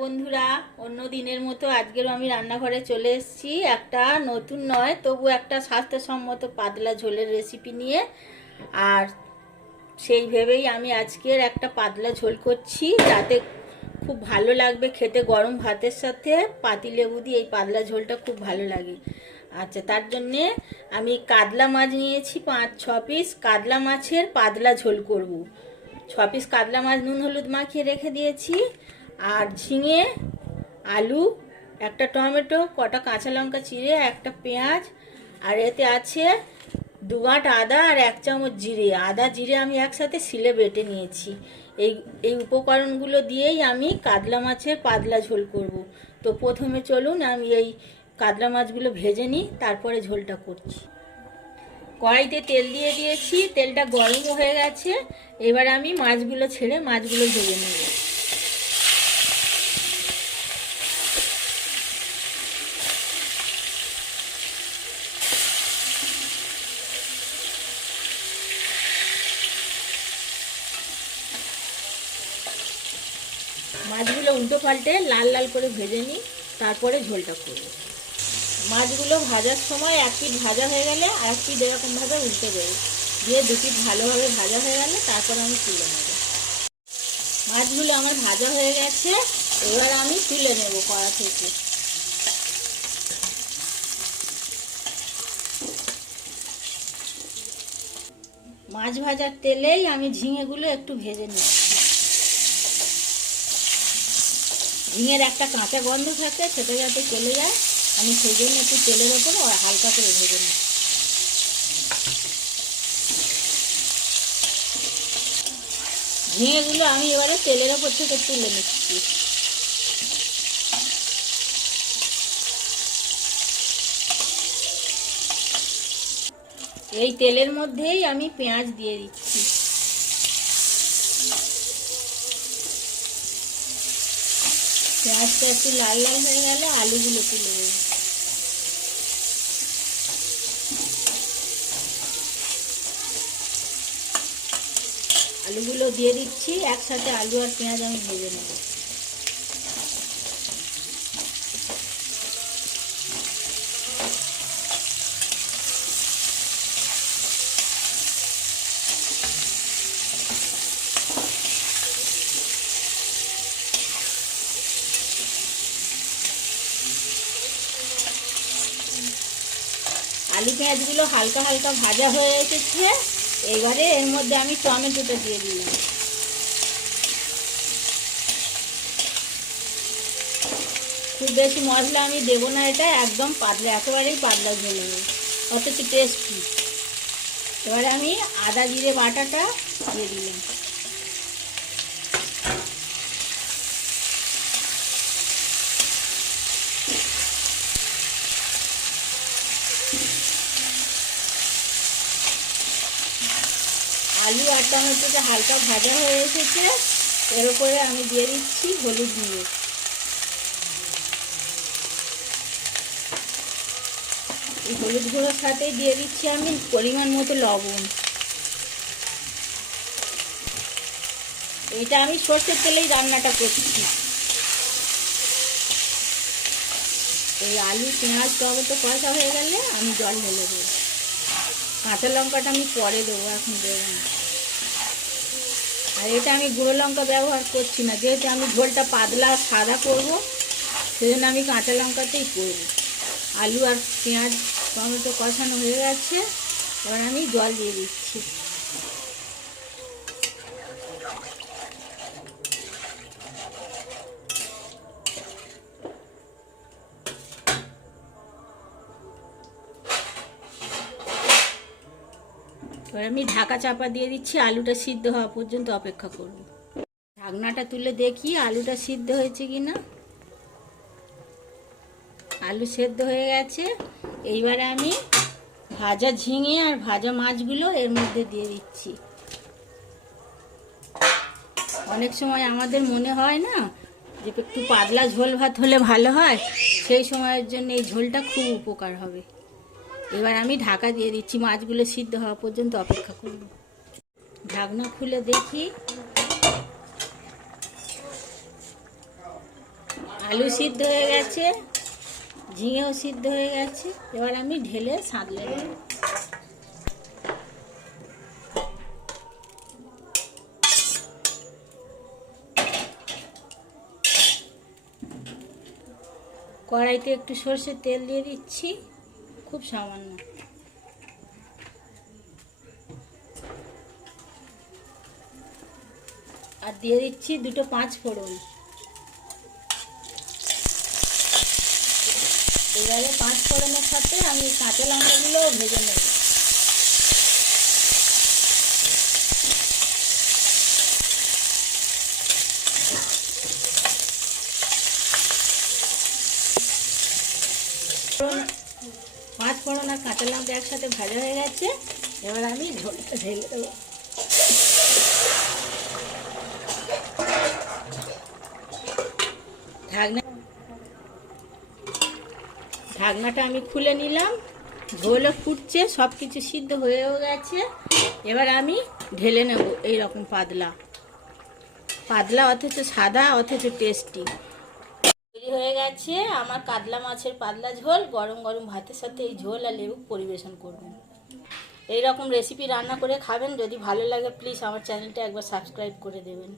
বন্ধুরা, অন্য দিনের মতো আজকেরও আমি রান্নাঘরে চলে এসেছি একটা নতুন নয় তবু একটা স্বাস্থ্যসম্মত পাতলা ঝোলের রেসিপি নিয়ে। আর সেই ভেবেই আমি আজকের একটা পাতলা ঝোল করছি, যাতে খুব ভালো লাগবে খেতে। গরম ভাতের সাথে পাতিলেবু দিয়ে এই পাতলা ঝোলটা খুব ভালো লাগে। আচ্ছা, তার জন্যে আমি কাতলা মাছ নিয়েছি 5-6 পিস। কাতলা মাছের পাতলা ঝোল করব। 6 পিস কাতলা মাছ নুন হলুদ মাখিয়ে রেখে দিয়েছি। আর ঝিঙে, আলু, একটা টমেটো, কটা কাঁচা লঙ্কা চিড়ে, একটা পেঁয়াজ, আর এতে আছে 2 গাঁট আদা আর 1 চামচ জিরে। আদা জিরে আমি একসাথে শিলে বেটে নিয়েছি। এই উপকরণগুলো দিয়েই আমি কাতলা মাছের পাতলা ঝোল করব। তো প্রথমে চলুন আমি এই কাতলা মাছগুলো ভেজে নিই, তারপরে ঝোলটা করছি। কড়াইতে তেল দিয়ে দিয়েছি, তেলটা গরম হয়ে গেছে। এবার আমি মাছগুলো ছেড়ে মাছগুলো ভেজে নেব। মাছগুলো উল্টো পাল্টে লাল লাল করে ভেজে নিই, তারপরে ঝোলটা করব। মাছগুলো ভাজার সময় এক পিঠ ভাজা হয়ে গেলে আর এক পিঠ এরকমভাবে উল্টে দেবো, দিয়ে 2 পিঠ ভালোভাবে ভাজা হয়ে গেলে তারপরে আমি তুলে নেব। মাছগুলো আমার ভাজা হয়ে গেছে, এবার আমি তুলে নেব কড়া থেকে। মাছ ভাজার তেলেই আমি ঝিঙেগুলো একটু ভেজে নিচ্ছি। ঝিঙের একটা কাঁচা গন্ধ থাকে, সেটা যাতে চলে যায়, আমি সেই জন্য একটু তেলের ওপরে হালকা করে ভেজে নিই। ঝিঙেগুলো আমি এবারে তেলের ওপর থেকে তুলে নিচ্ছি। এই তেলের মধ্যেই আমি পেঁয়াজ দিয়ে দিচ্ছি। পেঁয়াজটা একটু লাল লাল হয়ে গেলে আলুগুলো তুলে দেব। আলুগুলো দিয়ে দিচ্ছি, একসাথে আলু আর পেঁয়াজ আমি ভেজে নেব। আলু পেঁয়াজগুলো হালকা হালকা ভাজা হয়ে এসেছে। এবারে এর মধ্যে আমি টমেটোটা দিয়ে দিলাম। খুব বেশি মশলা আমি দেবো না, এটা একদম পাতলা, একেবারেই পাতলা ঝোল হবে, অথচ টেস্টি। এবারে আমি আদা জিরে বাটাটা দিয়ে দিলাম। আলু আর টমেটোটা হালকা ভাজা হয়ে এসেছে, এর উপরে আমি দিয়ে দিচ্ছি হলুদ গুঁড়ো। এই হলুদ গুঁড়োর সাথে দিয়ে দিচ্ছি আমি পরিমাণ মতো লবণ। এটা আমি সর্ষের তেলেই রান্নাটা করছি। এই আলু পেঁয়াজ টমেটো কষা হয়ে গেলে আমি জল ঢেলে দেবো। কাঁচা লঙ্কাটা আমি পরে দেবো, এখন দেবো না। আর এটা আমি গুঁড়ো লঙ্কা ব্যবহার করছি না, যেহেতু আমি ঝোলটা পাতলা সাদা করব, সেজন্য আমি কাঁচা লঙ্কাতেই করব। আলু আর পেঁয়াজ টমেটো কষানো হয়ে গেছে, এবার আমি জল দিয়ে দিচ্ছি। এবার আমি ঢাকা চাপা দিয়ে দিচ্ছি, আলুটা সিদ্ধ হওয়া পর্যন্ত অপেক্ষা করব। ঢাকনাটা তুলে দেখি আলুটা সিদ্ধ হয়েছে কিনা। আলু সেদ্ধ হয়ে গেছে। এইবারে আমি ভাজা ঝিঙে আর ভাজা মাছগুলো এর মধ্যে দিয়ে দিচ্ছি। অনেক সময় আমাদের মনে হয় না যে একটু পাতলা ঝোল ভাত হলে ভালো হয়, সেই সময়ের জন্য এই ঝোলটা খুব উপকার হবে। এবার আমি ঢাকা দিয়ে দিচ্ছি, মাছগুলো সিদ্ধ হওয়া পর্যন্ত অপেক্ষা করব। ঢাকনা খুলে দেখি আলু সিদ্ধ হয়ে গেছে, ঝিঙেও সিদ্ধ হয়ে গেছে। এবার আমি ঢেলে সাঁতলে নেব। কড়াইতে একটু সরষের তেল দিয়ে দিচ্ছি, খুব সামান্য। আর দিয়ে দিচ্ছি দুটো 5 ফোড়ন। এবারে 5 ফোড়নের সাথে আমি কাঁচা লঙ্কাগুলো ভেজে নেব। পাঁচ ফোড়ন আর কাঁচা লঙ্কা একসাথে ভাজা হয়ে গেছে। এবার আমি ঝোলটা ঢেলে দেবো। ঢাকনাটা আমি খুলে নিলাম। ঝোলও ফুটছে, সব কিছু সিদ্ধ হয়েও গেছে। এবার আমি ঢেলে নেব। এই রকম পাতলা পাতলা, অথচ সাদা, অথচ টেস্টি তৈরি হয়ে গেছে আমার কাতলা মাছের পাতলা ঝোল। গরম গরম ভাতের সাথে এই ঝোল আর লেবু পরিবেশন করবেন। এই রকম রেসিপি রান্না করে খাবেন। যদি ভালো লাগে প্লিজ আমার চ্যানেলটা একবার সাবস্ক্রাইব করে দেবেন।